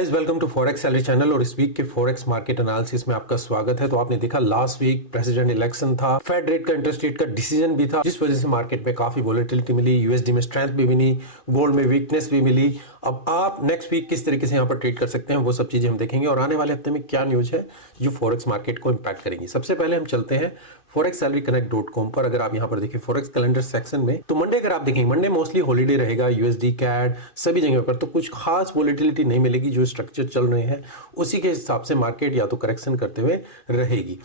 Guys, welcome to forex salary channel. और इस week के फॉरेक्स मार्केट एनालिसिस में आपका स्वागत है। तो आपने देखा लास्ट वीक प्रेसिडेंट इलेक्शन था, फेड रेट का इंटरेस्ट रेट का डिसीजन भी था, जिस वजह से मार्केट में काफी वोलेटिलिटी मिली, यूएसडी में स्ट्रेंथ भी मिली, गोल्ड में वीकनेस भी मिली। अब आप नेक्स्ट वीक किस तरीके से यहाँ पर ट्रेड कर सकते हैं वो सब चीजें हम देखेंगे, और आने वाले हफ्ते में क्या न्यूज है जो फॉरेक्स मार्केट को इम्पैक्ट करेंगी। सबसे पहले हम चलते हैं forex-salary-connect.com पर। अगर आप यहाँ पर देखिए फॉरेक्स कैलेंडर सेक्शन में, तो मंडे अगर आप देखेंगे, मंडे मोस्टली हॉलीडे रहेगा यूएसडी कैड सभी जगह पर, तो कुछ खास वोलेटिलिटी नहीं मिलेगी। जो स्ट्रक्चर चल रहे हैं उसी के हिसाब से मार्केट या तो करेक्शन करते हुए रहेगी।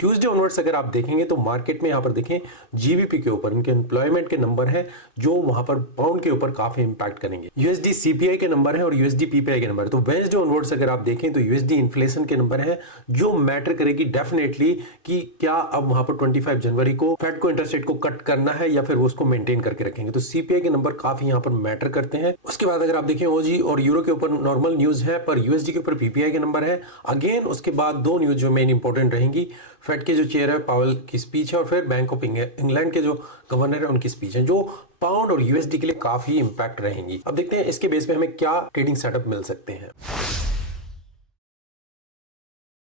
ट्यूसडे ऑनवर्ड्स अगर आप देखेंगे तो मार्केट में यहाँ पर देखें जीबीपी के ऊपर इनके एम्प्लॉयमेंट के नंबर है जो वहां पर पाउंड के ऊपर काफी इंपैक्ट करेंगे। यूएसडी सीपीआई के नंबर है और यूएसडी पीपीआई के नंबर है। तो वेडनेसडे ऑनवर्ड्स अगर आप देखें तो यूएसडी इन्फ्लेशन के नंबर है जो मैटर करेगी डेफिनेटली कि क्या अब वहां पर 25 जनवरी को फेड को इंटरेस्ट रेट को कट करना है या फिर वो उसको मेंटेन करके रखेंगे। तो सीपीआई के नंबर काफी यहाँ पर मैटर करते हैं। उसके बाद अगर आप देखें ओजी और यूरो के ऊपर नॉर्मल न्यूज है, पर यूएसडी के ऊपर पीपीआई के नंबर है अगेन। उसके बाद दो न्यूज जो मेन इंपॉर्टेंट रहेंगी, फेड के जो चेयर है पावेल की स्पीच है, और फिर बैंक ऑफ इंग्लैंड के जो गवर्नर है उनकी स्पीच है, जो पाउंड और यूएसडी के लिए काफी इंपैक्ट रहेंगी। अब देखते हैं इसके बेस पे हमें क्या ट्रेडिंग सेटअप मिल सकते हैं।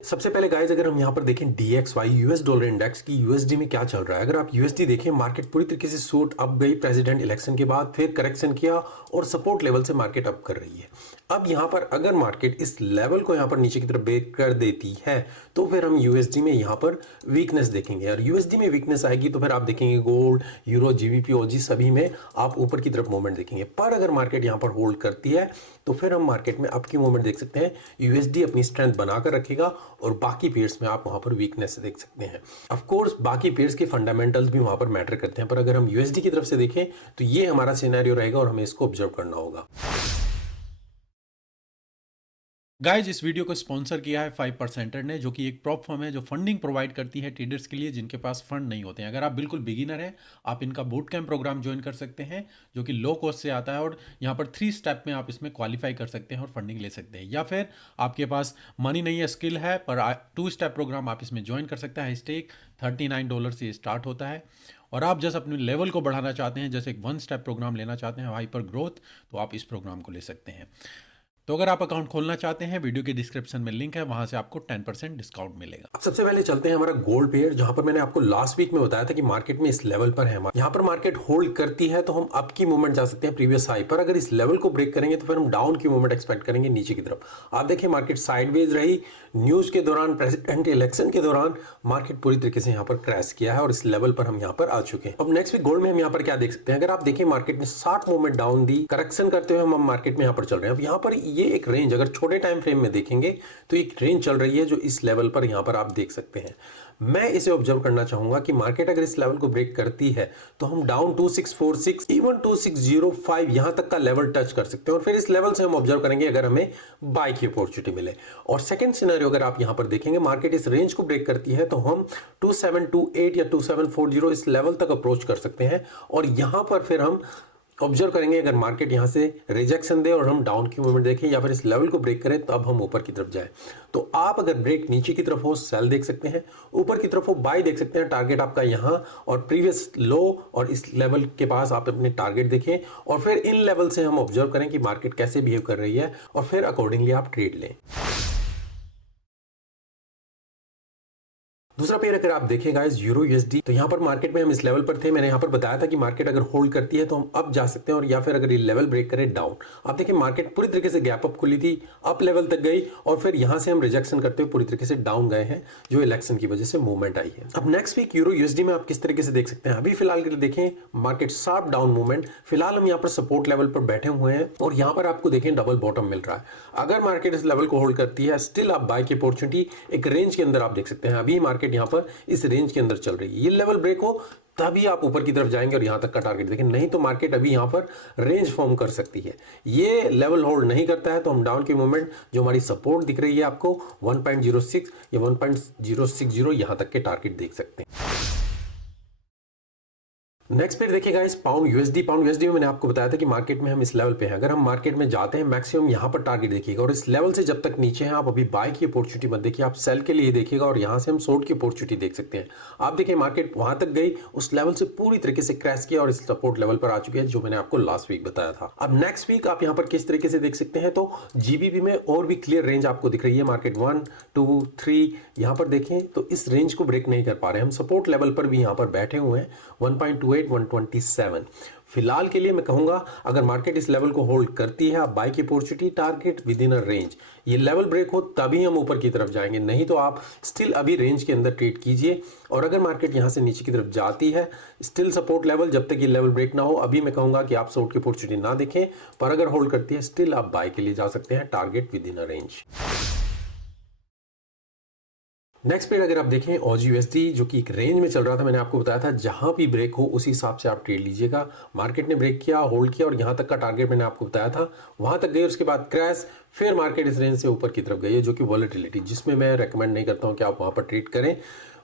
सबसे पहले गाइस अगर हम यहाँ पर देखें DXY यूएस डॉलर इंडेक्स की यूएसडी में क्या चल रहा है। अगर आप यूएसडी देखें, मार्केट पूरी तरीके से सूट अप गई प्रेसिडेंट इलेक्शन के बाद, फिर करेक्शन किया और सपोर्ट लेवल से मार्केट अप कर रही है। अब यहाँ पर अगर मार्केट इस लेवल को यहाँ पर नीचे की तरफ ब्रेक कर देती है तो फिर हम यूएसडी में यहाँ पर वीकनेस देखेंगे, और यूएसडी में वीकनेस आएगी तो फिर आप देखेंगे गोल्ड, यूरो, जीबीपी, ओजी सभी में आप ऊपर की तरफ मूवमेंट देखेंगे। पर अगर मार्केट यहाँ पर होल्ड करती है तो फिर हम मार्केट में अप की मूवमेंट देख सकते हैं। यूएसडी अपनी स्ट्रेंथ बनाकर रखेगा और बाकी पेयर्स में आप वहां पर वीकनेस देख सकते हैं। ऑफ कोर्स बाकी पेयर्स के फंडामेंटल्स भी वहां पर मैटर करते हैं, पर अगर हम यूएसडी की तरफ से देखें तो ये हमारा सिनेरियो रहेगा और हमें इसको ऑब्जर्व करना होगा। गाइज इस वीडियो को स्पॉन्सर किया है 5% ने, जो कि एक प्रॉप फर्म है जो फंडिंग प्रोवाइड करती है ट्रेडर्स के लिए जिनके पास फंड नहीं होते हैं। अगर आप बिल्कुल बिगिनर हैं, आप इनका बूट कैंप प्रोग्राम ज्वाइन कर सकते हैं जो कि लो कॉस्ट से आता है, और यहाँ पर 3 स्टेप में आप इसमें क्वालिफाई कर सकते हैं और फंडिंग ले सकते हैं। या फिर आपके पास मनी नहीं है, स्किल है, पर 2 स्टेप प्रोग्राम आप इसमें ज्वाइन कर सकते हैं। स्टेक $39 से स्टार्ट होता है, और आप जैसे अपने लेवल को बढ़ाना चाहते हैं, जैसे एक 1 स्टेप प्रोग्राम लेना चाहते हैं हाइपर ग्रोथ, तो आप इस प्रोग्राम को ले सकते हैं। तो अगर आप अकाउंट खोलना चाहते हैं, वीडियो के डिस्क्रिप्शन में लिंक है, वहां से आपको 10% डिस्काउंट मिलेगा। अब सबसे पहले चलते हैं हमारा गोल्ड पेयर, जहां पर मैंने आपको लास्ट वीक में बताया था कि मार्केट में इस लेवल पर है। यहाँ पर मार्केट होल्ड करती है तो हम अप की मूवमेंट जा सकते हैं प्रीवियस हाई पर। अगर इस लेवल को ब्रेक करेंगे तो फिर हम डाउन की मूवमेंट एक्सपेक्ट करेंगे नीचे की तरफ। आप देखिए मार्केट साइडवेज रही, न्यूज के दौरान, प्रेसिडेंट इलेक्शन के दौरान मार्केट पूरी तरीके से यहाँ पर क्रैश किया है और इस लेवल पर हम यहाँ पर आ चुके हैं। अब नेक्स्ट वीक गोल्ड में हम यहाँ पर क्या देख सकते हैं। अगर आप देखिए मार्केट ने 60 मूवमेंट डाउन दी, करेक्शन करते हुए हम मार्केट में यहाँ पर चल रहे हैं। अब यहाँ पर ये एक रेंज अगर छोटे टाइम फ्रेम में देखेंगे तो एक रेंज चल रही है जो इस लेवल पर यहां पर आप देख सकते हैं। मैं इसे ऑब्जर्व करना चाहूंगा कि मार्केट अगर इस लेवल को ब्रेक करती है तो हम डाउन 2646 इवन 2605 यहां तक का लेवल टच कर सकते हैं, और फिर इस लेवल से हम ऑब्जर्व करेंगे अगर हमें बाय की अपॉर्चुनिटी मिले। और सेकंड सिनेरियो अगर आप यहां पर देखेंगे, मार्केट इस रेंज को ब्रेक करती है तो हम 2728 या 2740 इस लेवल तक अप्रोच कर सकते हैं, और यहां पर फिर हम ऑब्जर्व करेंगे अगर मार्केट यहां से रिजेक्शन दे और हम डाउन की मूवमेंट देखें या फिर इस लेवल को ब्रेक करें तो अब हम ऊपर की तरफ जाएं। तो आप अगर ब्रेक नीचे की तरफ हो सेल देख सकते हैं, ऊपर की तरफ हो बाय देख सकते हैं। टारगेट आपका यहां और प्रीवियस लो और इस लेवल के पास आप अपने टारगेट देखें, और फिर इन लेवल से हम ऑब्जर्व करें कि मार्केट कैसे बिहेव कर रही है, और फिर अकॉर्डिंगली आप ट्रेड लें। दूसरा पेयर अगर आप देखें गाइस यूरो यूएसडी, तो यहां पर मार्केट में हम इस लेवल पर थे। मैंने यहां पर बताया था कि मार्केट अगर होल्ड करती है तो हम अप जा सकते हैं, और या फिर अगर ये लेवल ब्रेक करे डाउन। आप देखिए मार्केट पूरी तरीके से गैप अप खुली थी, अप लेवल तक गई, और फिर यहां से हम रिजेक्शन करते हुए पूरी तरीके से डाउन गए हैं जो इलेक्शन की वजह से मूवमेंट आई है। अब नेक्स्ट वीक यूरो यूएसडी में आप किस तरीके से देख सकते हैं। अभी फिलहाल के लिए देखें मार्केट शार्प डाउन मूवमेंट, फिलहाल हम यहाँ पर सपोर्ट लेवल पर बैठे हुए हैं, और यहाँ पर आपको देखें डबल बॉटम मिल रहा है। अगर मार्केट इस लेवल को होल्ड करती है स्टिल आप बाय की अपॉर्चुनिटी एक रेंज के अंदर आप देख सकते हैं। अभी मार्केट यहाँ पर इस रेंज के अंदर चल रही है, ये लेवल ब्रेक हो तभी आप ऊपर की तरफ जाएंगे और यहां तक का टारगेट देखें, नहीं तो मार्केट अभी यहां पर रेंज फॉर्म कर सकती है। ये लेवल होल्ड नहीं करता है तो हम डाउन की मूवमेंट जो हमारी सपोर्ट दिख रही है आपको 1.06 या 1.060 यहां तक के टारगेट देख सकते हैं। नेक्स्ट पेज देखिएगा इस पाउंड यूएसडी में मैंने आपको बताया था कि मार्केट में हम इस लेवल पे हैं। अगर हम मार्केट में जाते हैं मैक्सिमम यहाँ पर टारगेट देखिएगा और इस लेवल से जब तक नीचे हैं आप अभी बाय की अपॉर्चुनिटी मत देखिए, आप सेल के लिए देखिएगा और यहाँ से हम शॉर्ट की अपॉर्चुनिटी देख सकते हैं। आप देखिए मार्केट वहां तक गई, उस लेवल से पूरी तरीके से क्रैश किया और इस सपोर्ट लेवल पर आ चुकी है जो मैंने आपको लास्ट वीक बताया था। अब नेक्स्ट वीक आप यहाँ पर किस तरीके से देख सकते हैं, तो जीबीपी में और भी क्लियर रेंज आपको दिख रही है। मार्केट 1 2 3 यहाँ पर देखें तो इस रेंज को ब्रेक नहीं कर पा रहे, हम सपोर्ट लेवल पर भी यहाँ पर बैठे हुए हैं 1.28 127। फिलहाल के लिए मैं कहूंगा अगर मार्केट इस लेवल को होल्ड करती है, आप बाय की opportunity target with in a range, ये लेवल ब्रेक हो तभी हम ऊपर की तरफ जाएंगे, नहीं तो आप स्टिल अभी रेंज के अंदर ट्रेड कीजिए। और अगर मार्केट यहां से नीचे की तरफ जाती है, स्टिल सपोर्ट लेवल, जब तक ये लेवल ब्रेक ना हो अभी मैं कहूंगा कि आप शॉर्ट की अपॉर्चुनिटी ना देखें, पर अगर होल्ड करती है स्टिल आप बाय के लिए जा सकते हैं target with in a range. Next page अगर आप देखें ऑजी यूएसडी जो कि एक रेंज में चल रहा था, मैंने आपको बताया था जहां भी ब्रेक हो उसी हिसाब से आप ट्रेड लीजिएगा। मार्केट ने ब्रेक किया, होल्ड किया और यहां तक का टारगेट मैंने आपको बताया था, वहां तक गई और उसके बाद क्रैश, फिर मार्केट इस रेंज से ऊपर की तरफ गई है जो कि वॉलेटिलिटी, जिसमें मैं रेकमेंड नहीं करता हूं कि आप वहां पर ट्रेड करें।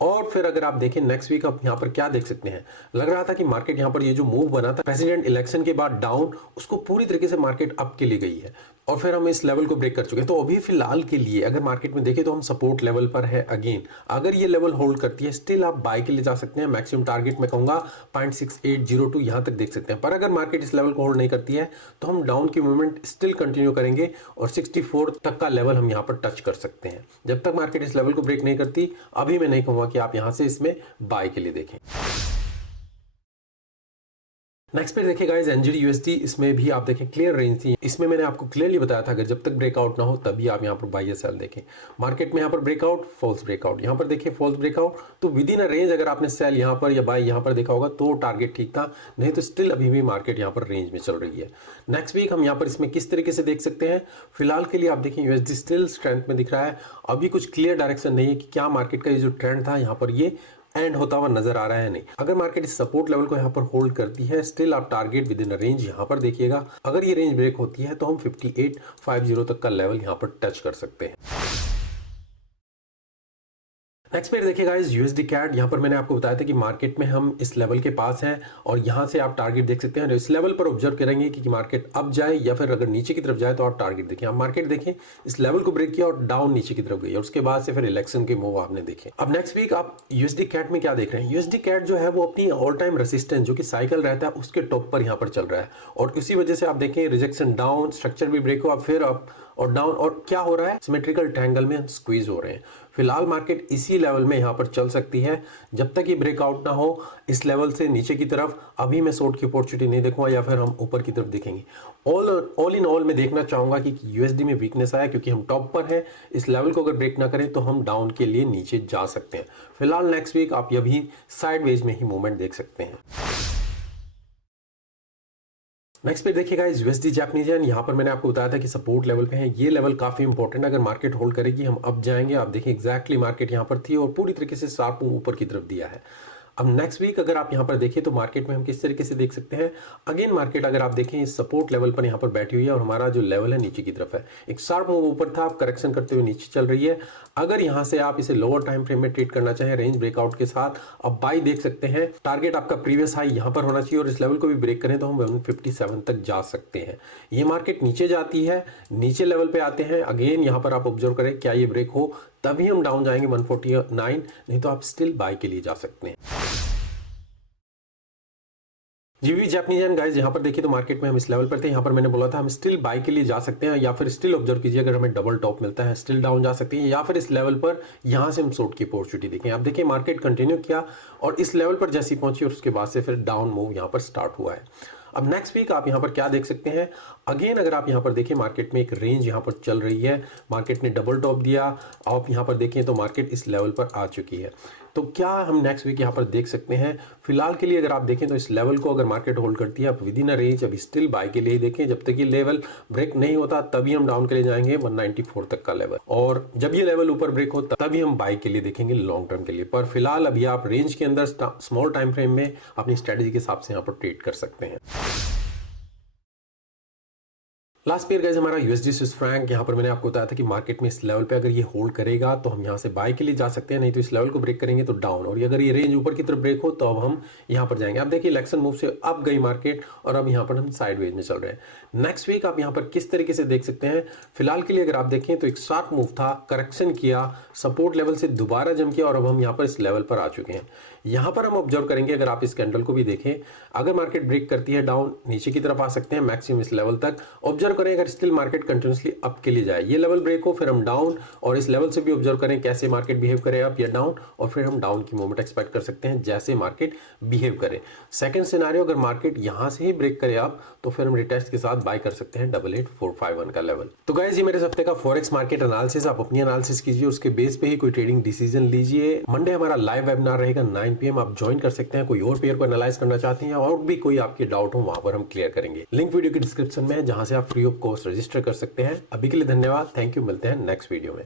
और फिर अगर आप देखें नेक्स्ट वीक आप यहाँ पर क्या देख सकते हैं, लग रहा था कि मार्केट यहाँ पर ये जो मूव बना था प्रेसिडेंट इलेक्शन के बाद डाउन, उसको पूरी तरीके से मार्केट अप के लिए गई है और फिर हम इस लेवल को ब्रेक कर चुके हैं। तो अभी फिलहाल के लिए अगर मार्केट में देखें तो हम सपोर्ट लेवल पर है अगेन, अगर ये लेवल होल्ड करती है स्टिल आप बाय के लिए जा सकते हैं। मैक्सिमम टारगेट मैं कहूंगा 0.6802 यहाँ तक देख सकते हैं, पर अगर मार्केट इस लेवल को होल्ड नहीं करती है तो हम डाउन की मूवमेंट स्टिल कंटिन्यू करेंगे और 64 तक का लेवल हम यहाँ पर टच कर सकते हैं। जब तक मार्केट इस लेवल को ब्रेक नहीं करती अभी मैं नहीं कहूंगा कि आप यहाँ से इसमें बाय के लिए देखें। नेक्स्ट पे देखिए गाइस एनजीडी यूएसडी, इसमें भी आप देखें क्लियर रेंज थी, इसमें मैंने आपको क्लियरली बताया था अगर जब तक ब्रेकआउट ना हो तभी आप यहाँ पर बाय या सेल देखें। मार्केट में यहाँ पर ब्रेकआउट, फॉल्स ब्रेकआउट, यहाँ पर देखिए फॉल्स ब्रेकआउट, तो विद इन अ रेंज अगर आपने सेल यहाँ पर या बाय यहाँ पर देखा होगा तो टारगेट ठीक था, नहीं तो स्टिल अभी भी मार्केट यहाँ पर रेंज में चल रही है। नेक्स्ट वीक हम यहाँ पर इसमें किस तरीके से देख सकते हैं, फिलहाल के लिए आप देखें यूएसडी स्टिल स्ट्रेंथ में दिख रहा है, अभी कुछ क्लियर डायरेक्शन नहीं है कि क्या मार्केट का ये जो ट्रेंड था यहाँ पर ये एंड होता हुआ नजर आ रहा है नहीं। अगर मार्केट इस सपोर्ट लेवल को यहाँ पर होल्ड करती है स्टिल आप target with in a range यहाँ पर देखिएगा, अगर ये रेंज ब्रेक होती है तो हम 5850 तक का लेवल यहाँ पर टच कर सकते हैं। नेक्स्ट पे देखिएगा इस यूएसडी कैट, यहाँ पर मैंने आपको बताया था कि मार्केट में हम इस लेवल के पास हैं और यहाँ से आप टारगेट देख सकते हैं। इस लेवल पर ऑब्जर्व करेंगे कि मार्केट अप जाए या फिर अगर नीचे की तरफ जाए तो आप टारगेट देखें। आप मार्केट देखें इस लेवल को ब्रेक किया और डाउन नीचे की तरफ गई और उसके बाद से फिर इलेक्शन के मूव आपने देखे। अब नेक्स्ट वीक आप यूएसडी कैट में क्या देख रहे हैं, यूएसडी कैट जो है वो अपनी ऑल टाइम रेसिस्टेंस जो कि साइकिल रहता है उसके टॉप पर यहाँ पर चल रहा है और इसी वजह से आप देखें रिजेक्शन डाउन, स्ट्रक्चर भी ब्रेक हुआ, फिर अप और डाउन, और क्या हो रहा है सिमेट्रिकल ट्रायंगल में हम स्क्वीज हो रहे हैं। फिलहाल मार्केट इसी लेवल में यहाँ पर चल सकती है जब तक ये ब्रेकआउट ना हो इस लेवल से नीचे की तरफ। अभी मैं शॉर्ट की अपॉर्चुनिटी नहीं देखूंगा या फिर हम ऊपर की तरफ देखेंगे। ऑल इन ऑल मैं देखना चाहूंगा कि यूएसडी में वीकनेस आया क्योंकि हम टॉप पर हैं, इस लेवल को अगर ब्रेक ना करें तो हम डाउन के लिए नीचे जा सकते हैं। फिलहाल नेक्स्ट वीक आप ये भी साइडवेज में ही मूवमेंट देख सकते हैं। नेक्स्ट पे देखिएगा इस यूएसडी जापानीज येन, यहाँ पर मैंने आपको बताया था कि सपोर्ट लेवल पे है, ये लेवल काफी इंपॉर्टेंट है, अगर मार्केट होल्ड करेगी हम अब जाएंगे। आप देखिए एग्जैक्टली मार्केट यहाँ पर थी और पूरी तरीके से शार्प ऊपर की तरफ दिया है। अब नेक्स्ट वीक अगर आप यहाँ पर देखें तो मार्केट में हम किस तरीके से देख सकते हैं, अगेन मार्केट अगर आप देखें इस सपोर्ट लेवल पर यहाँ पर बैठी हुई है और हमारा जो लेवल है नीचे की तरफ है, एक शार्प मूव ऊपर था, आप करेक्शन करते हुए नीचे चल रही है। अगर यहाँ से आप इसे लोअर टाइम फ्रेम में ट्रेड करना चाहें रेंज ब्रेकआउट के साथ, अब बाई देख सकते हैं, टारगेट आपका प्रीवियस हाई यहाँ पर होना चाहिए और इस लेवल को भी ब्रेक करें तो हम 157 तक जा सकते हैं। ये मार्केट नीचे जाती है, नीचे लेवल पे आते हैं, अगेन यहाँ पर आप ऑब्जर्व करें क्या ये ब्रेक हो तभी हम डाउन जाएंगे 149, नहीं तो आप स्टिल बाई के लिए जा सकते हैं। जीबी जापानीज येन गाइस, यहाँ पर देखिए तो मार्केट में हम इस लेवल पर थे, यहाँ पर मैंने बोला था हम स्टिल बाय के लिए जा सकते हैं या फिर स्टिल ऑब्जर्व कीजिए अगर हमें डबल टॉप मिलता है स्टिल डाउन जा सकते हैं या फिर इस लेवल पर यहाँ से हम शॉर्ट की अपॉर्चुनिटी देखें। आप देखिए मार्केट कंटिन्यू किया और इस लेवल पर जैसी पहुंची और उसके बाद से फिर डाउन मूव यहाँ पर स्टार्ट हुआ है। अब नेक्स्ट वीक आप यहाँ पर क्या देख सकते हैं, अगेन अगर आप यहाँ पर देखें मार्केट में एक रेंज यहाँ पर चल रही है, मार्केट ने डबल टॉप दिया, आप यहाँ पर देखें तो मार्केट इस लेवल पर आ चुकी है। तो क्या हम नेक्स्ट वीक यहाँ पर देख सकते हैं, फिलहाल के लिए अगर आप देखें तो इस लेवल को अगर मार्केट होल्ड करती है आप विद इन अ रेंज अभी स्टिल बाय के लिए देखें, जब तक ये लेवल ब्रेक नहीं होता तभी हम डाउन के लिए जाएंगे 194 तक का लेवल, और जब ये लेवल ऊपर ब्रेक हो तभी हम बाय के लिए देखेंगे लॉन्ग टर्म के लिए। पर फिलहाल अभी आप रेंज के अंदर स्मॉल टाइम फ्रेम में अपनी स्ट्रेटेजी के हिसाब से यहाँ पर ट्रेड कर सकते हैं। लास्ट पेयर गाइस हमारा यूएसडी स्विस फ्रैंक, यहाँ पर मैंने आपको बताया था कि मार्केट में इस लेवल पे अगर ये होल्ड करेगा तो हम यहाँ से बाय के लिए जा सकते हैं, नहीं तो इस लेवल को ब्रेक करेंगे तो डाउन, और अगर ये रेंज ऊपर की तरफ ब्रेक हो तो अब हम यहाँ पर जाएंगे। आप देखिए इलेक्शन मूव से अब गई मार्केट और अब यहाँ पर हम साइडवेज में चल रहे हैं। नेक्स्ट वीक आप यहाँ पर किस तरीके से देख सकते हैं, फिलहाल के लिए अगर आप देखें तो एक शार्प मूव था, करेक्शन किया, सपोर्ट लेवल से दोबारा जम किया और अब हम यहाँ पर इस लेवल पर आ चुके हैं। यहाँ पर हम ऑब्जर्व करेंगे, अगर आप इस कैंडल को भी देखें, अगर मार्केट ब्रेक करती है डाउन नीचे की तरफ आ सकते हैं मैक्सिमम इस लेवल तक। ऑब्जर्व करें अगर स्टिल मार्केट कंटिन्यूसली अप के लिए जाए, ये लेवल ब्रेक हो फिर हम डाउन, और इस लेवल से भी ऑब्जर्व करें कैसे मार्केट बिहेव करे अप या डाउन, और फिर हम डाउन की मूवमेंट एक्सपेक्ट कर सकते हैं जैसे मार्केट बिहेव करे। सेकंड सिनेरियो, अगर मार्केट यहां से ही ब्रेक करे अप तो फिर हम रिटेस्ट के साथ बाय कर सकते हैं 88451 का लेवल। तो गाइस ये मेरे हफ्ते का फॉरेक्स मार्केट एनालिसिस, आप अपनी एनालिसिस कीजिए, उसके बेस पे ही कोई ट्रेडिंग डिसीजन लीजिए। मंडे हमारा लाइव वेबिनार रहेगा 9 PM, आप ज्वाइन कर सकते हैं। कोई और पेयर को एनालाइज करना चाहते हैं और भी कोई आपके डाउट हो वहां पर हम क्लियर करेंगे। लिंक वीडियो की डिस्क्रिप्शन में है जहां से आप फ्री ऑफ कॉस्ट रजिस्टर कर सकते हैं। अभी के लिए धन्यवाद, थैंक यू, मिलते हैं नेक्स्ट वीडियो में।